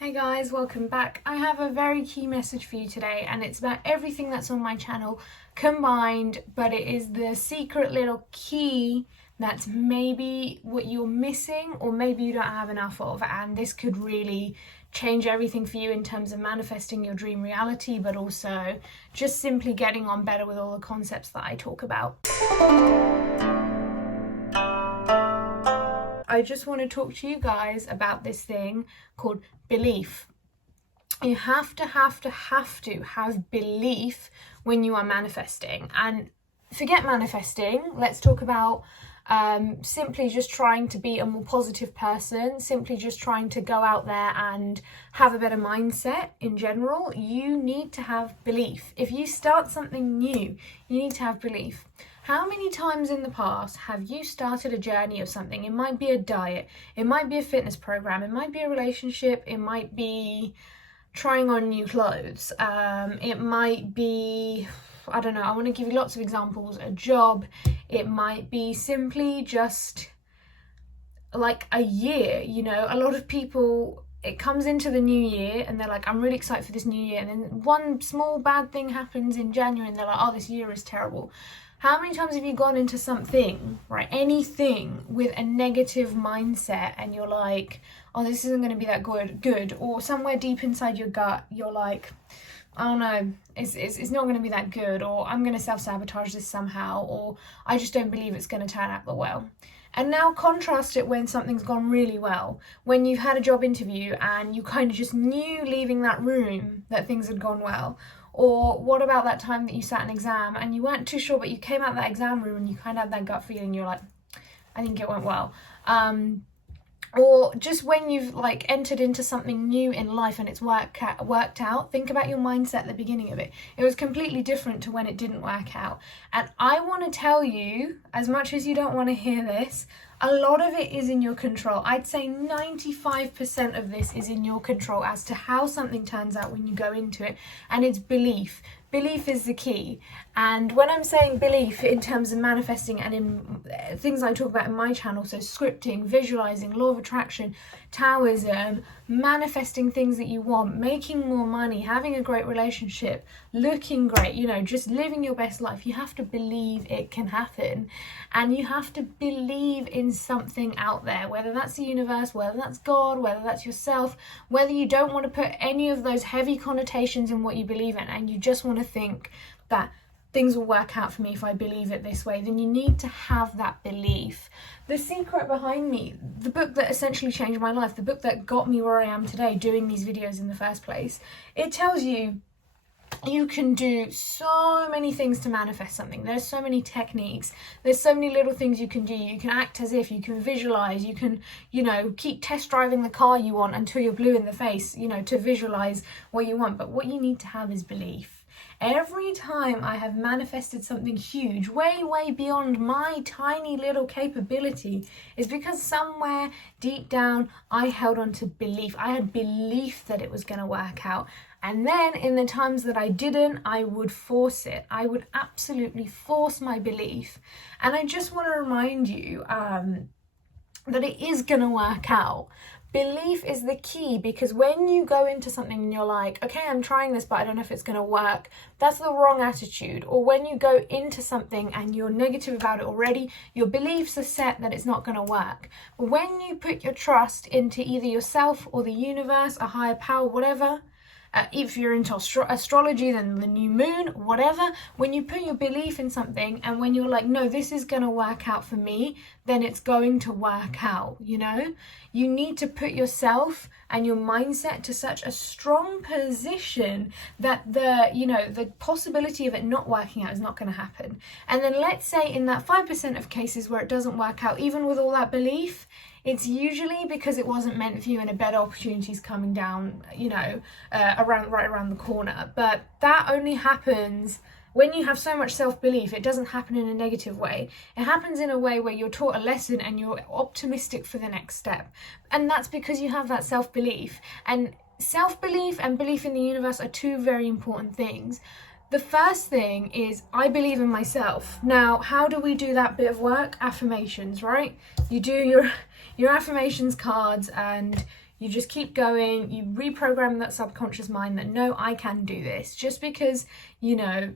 Hey guys, welcome back. I have a very key message for you today, and it's about everything that's on my channel combined, but it is the secret little key that's maybe what you're missing or maybe you don't have enough of, and this could really change everything for you in terms of manifesting your dream reality, but also just simply getting on better with all the concepts that I talk about. I just want to talk to you guys about this thing called belief. You have to have belief when you are manifesting. And forget manifesting, let's talk about simply just trying to be a more positive person, simply just trying to go out there and have a better mindset in general. You need to have belief. If you start something new, you need to have belief. How many times in the past have you started a journey of something? It might be a diet, it might be a fitness program, it might be a relationship, it might be trying on new clothes, it might be, I don't know, I want to give you lots of examples, a job, it might be simply just like a year, you know. A lot of people, it comes into the new year and they're like, I'm really excited for this new year, and then one small bad thing happens in January and they're like, oh, this year is terrible. How many times have you gone into something, right, anything, with a negative mindset and you're like, oh, this isn't going to be that good, or somewhere deep inside your gut, you're like, I don't know, it's not going to be that good, or I'm going to self-sabotage this somehow, or I just don't believe it's going to turn out that well. And now contrast it when something's gone really well, when you've had a job interview and you kind of just knew leaving that room that things had gone well. Or what about that time that you sat an exam and you weren't too sure, but you came out that exam room and you kind of had that gut feeling, you're like, I think it went well. Or just when you've like entered into something new in life and it's worked out, think about your mindset at the beginning of it. It was completely different to when it didn't work out. And I want to tell you, as much as you don't want to hear this, a lot of it is in your control. I'd say 95% of this is in your control as to how something turns out when you go into it, and it's belief. Belief is the key. And when I'm saying belief in terms of manifesting and in things I talk about in my channel, so scripting, visualizing, law of attraction, Taoism, manifesting things that you want, making more money, having a great relationship, looking great, you know, just living your best life, you have to believe it can happen. And you have to believe in something out there, whether that's the universe, whether that's God, whether that's yourself, whether you don't want to put any of those heavy connotations in what you believe in and you just want to think that things will work out for me if I believe it this way, then you need to have that belief. The secret behind me, the book that essentially changed my life, the book that got me where I am today doing these videos in the first place, it tells you you can do so many things to manifest something. There's so many techniques, there's so many little things you can do. You can act as if, you can visualize, you can, you know, keep test driving the car you want until you're blue in the face, you know, to visualize what you want. But what you need to have is belief. Every time I have manifested something huge, way beyond my tiny little capability, is because somewhere deep down I held on to belief. I had belief that it was going to work out. And then in the times that I didn't, I would force it. I would absolutely force my belief. And I just want to remind you that it is going to work out. Belief is the key, because when you go into something and you're like, okay, I'm trying this, but I don't know if it's going to work, that's the wrong attitude. Or when you go into something and you're negative about it already, your beliefs are set that it's not going to work. But when you put your trust into either yourself or the universe, a higher power, whatever, if you're into astrology, then the new moon, whatever, when you put your belief in something and when you're like, no, this is going to work out for me, then it's going to work out, you know? You need to put yourself and your mindset to such a strong position that the possibility of it not working out is not going to happen. And then let's say in that 5% of cases where it doesn't work out, even with all that belief, it's usually because it wasn't meant for you and a better opportunity is coming down, you know, right around the corner. But that only happens when you have so much self-belief. It doesn't happen in a negative way. It happens in a way where you're taught a lesson and you're optimistic for the next step. And that's because you have that self-belief. And self-belief and belief in the universe are two very important things. The first thing is I believe in myself. Now, how do we do that bit of work? Affirmations, right? You do your affirmations cards and You just keep going, you reprogram that subconscious mind that, no, I can do this. Just because, you know,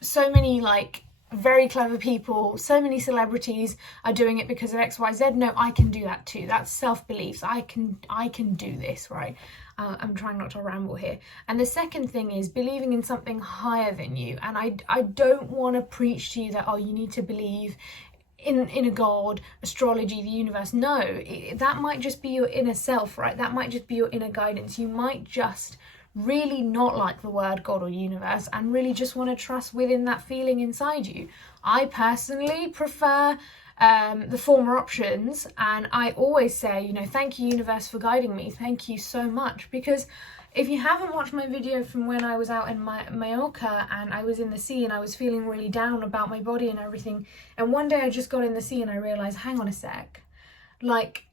so many like very clever people, so many celebrities are doing it because of XYZ. No, I can do that too. That's self-beliefs. I can do this, right? I'm trying not to ramble here. And the second thing is believing in something higher than you. And I don't want to preach to you that, oh, you need to believe in a God, astrology, the universe. No, that might just be your inner self, right? That might just be your inner guidance. You might just really not like the word God or universe and really just want to trust within that feeling inside you. I personally prefer the former options, and I always say, you know, thank you universe for guiding me, thank you so much. Because if you haven't watched my video from when I was out in Mallorca and I was in the sea and I was feeling really down about my body and everything, and one day I just got in the sea and I realised, hang on a sec, like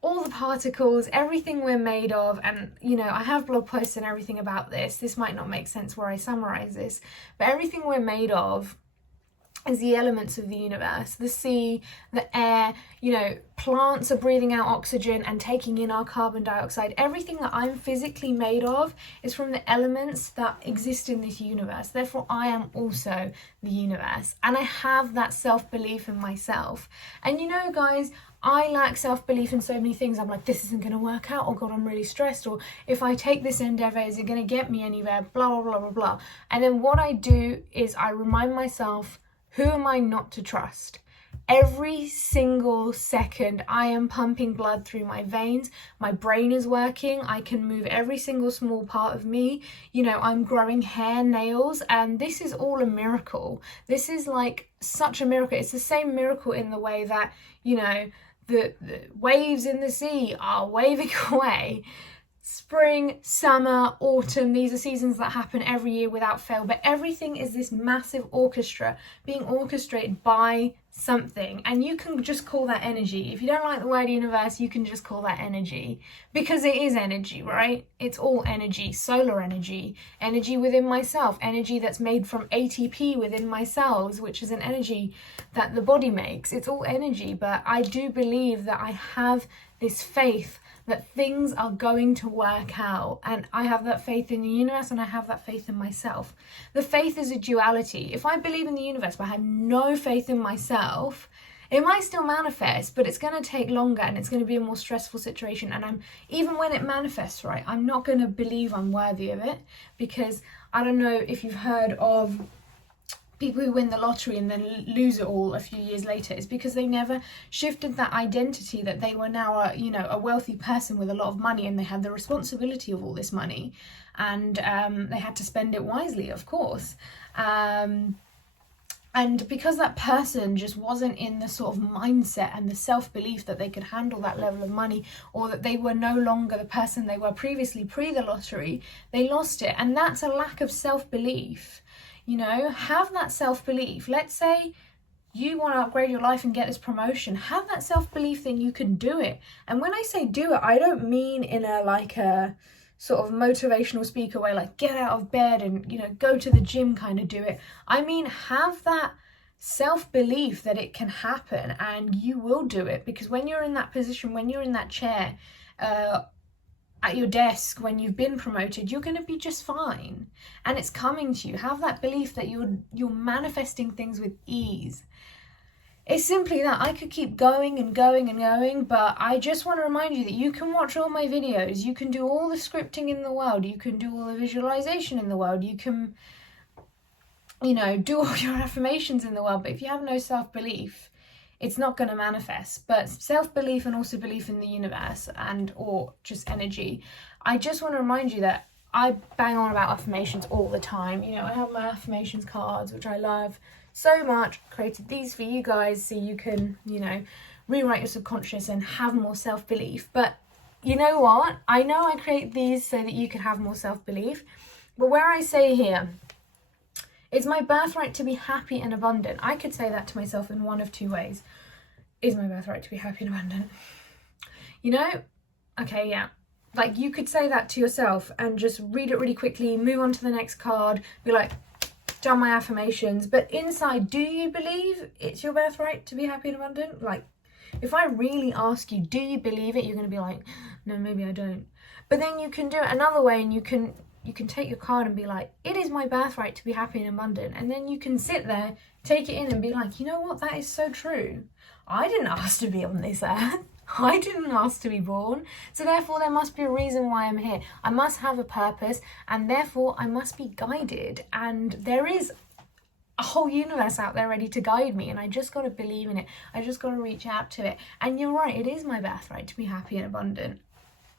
all the particles, everything we're made of, and you know, I have blog posts and everything about this. This might not make sense where I summarize this, but everything we're made of is the elements of the universe, the sea, the air, you know, plants are breathing out oxygen and taking in our carbon dioxide. Everything that I'm physically made of is from the elements that exist in this universe. Therefore, I am also the universe. And I have that self-belief in myself. And you know, guys, I lack self-belief in so many things. I'm like, this isn't going to work out. Oh God, I'm really stressed. Or if I take this endeavor, is it going to get me anywhere? Blah, blah, blah, blah, blah. And then what I do is I remind myself, who am I not to trust? Every single second I am pumping blood through my veins, my brain is working, I can move every single small part of me, you know, I'm growing hair, nails, and this is all a miracle. This is like such a miracle. It's the same miracle in the way that, you know, the waves in the sea are waving away. Spring, summer, autumn, these are seasons that happen every year without fail, but everything is this massive orchestra being orchestrated by something, and you can just call that energy. If you don't like the word universe, you can just call that energy, because it is energy, right? It's all energy, solar energy, energy within myself, energy that's made from ATP within my cells, which is an energy that the body makes. It's all energy, but I do believe that I have this faith that things are going to work out, and I have that faith in the universe and I have that faith in myself. The faith is a duality. If I believe in the universe but I have no faith in myself, it might still manifest, but it's going to take longer and it's going to be a more stressful situation. And even when it manifests, right, I'm not going to believe I'm worthy of it, because I don't know if you've heard of people who win the lottery and then lose it all a few years later. Is because they never shifted that identity that they were now a wealthy person with a lot of money, and they had the responsibility of all this money, and they had to spend it wisely, of course. And because that person just wasn't in the sort of mindset and the self-belief that they could handle that level of money, or that they were no longer the person they were previously pre the lottery, they lost it. And that's a lack of self-belief. You know, have that self-belief. Let's say you want to upgrade your life and get this promotion. Have that self-belief that you can do it. And when I say do it, I don't mean in a sort of motivational speaker way, like get out of bed and, you know, go to the gym kind of do it. I mean, have that self-belief that it can happen and you will do it. Because when you're in that position, when you're in that chair, at your desk, when you've been promoted, you're going to be just fine, and it's coming to you. Have that belief that you're manifesting things with ease. It's simply that. I could keep going and going and going, but I just want to remind you that you can watch all my videos, you can do all the scripting in the world, you can do all the visualization in the world, you can, you know, do all your affirmations in the world, but if you have no self-belief, it's not going to manifest. But self-belief and also belief in the universe and or just energy. I just want to remind you that I bang on about affirmations all the time. You know, I have my affirmations cards, which I love so much. I created these for you guys so you can, you know, rewrite your subconscious and have more self-belief. But you know what? I know I create these so that you can have more self-belief. But where I say here, it's my birthright to be happy and abundant. I could say that to myself in one of two ways. Is my birthright to be happy and abundant? You know? Okay, yeah. Like, you could say that to yourself and just read it really quickly, move on to the next card, be like, done my affirmations. But inside, do you believe it's your birthright to be happy and abundant? Like, If I really ask you, do you believe it? You're going to be like, no, maybe I don't. But then you can do it another way, and you can take your card and be like, it is my birthright to be happy and abundant. And then you can sit there, take it in and be like, you know what, that is so true. I didn't ask to be on this earth. I didn't ask to be born. So therefore there must be a reason why I'm here. I must have a purpose, and therefore I must be guided. And there is a whole universe out there ready to guide me, and I just got to believe in it. I just got to reach out to it. And you're right, it is my birthright to be happy and abundant.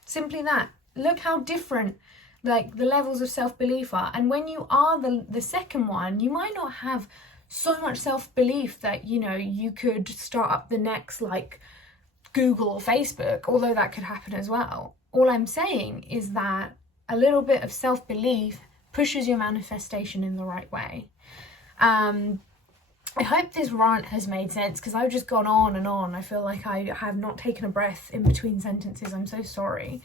Simply that. Look how different like the levels of self-belief are. And when you are the second one, you might not have so much self-belief that, you know, you could start up the next like Google or Facebook, although that could happen as well. All I'm saying is that a little bit of self-belief pushes your manifestation in the right way. I hope this rant has made sense, because I've just gone on and on. I feel like I have not taken a breath in between sentences. I'm so sorry.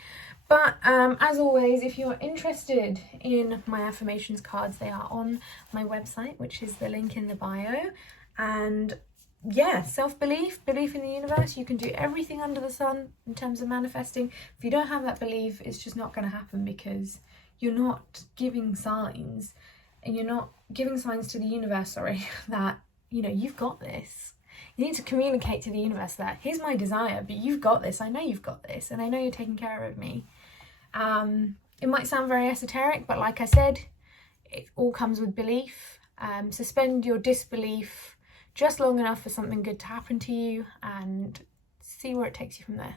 But as always, if you're interested in my affirmations cards, they are on my website, which is the link in the bio. And yeah, self-belief, belief in the universe, you can do everything under the sun in terms of manifesting. If you don't have that belief, it's just not going to happen, because you're not giving signs, and you're not giving signs to the universe, that, you know, you've got this. You need to communicate to the universe that here's my desire, but you've got this. I know you've got this, and I know you're taking care of me. It might sound very esoteric, but like I said, it all comes with belief. Suspend your disbelief just long enough for something good to happen to you, and see where it takes you from there.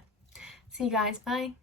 See you guys, bye.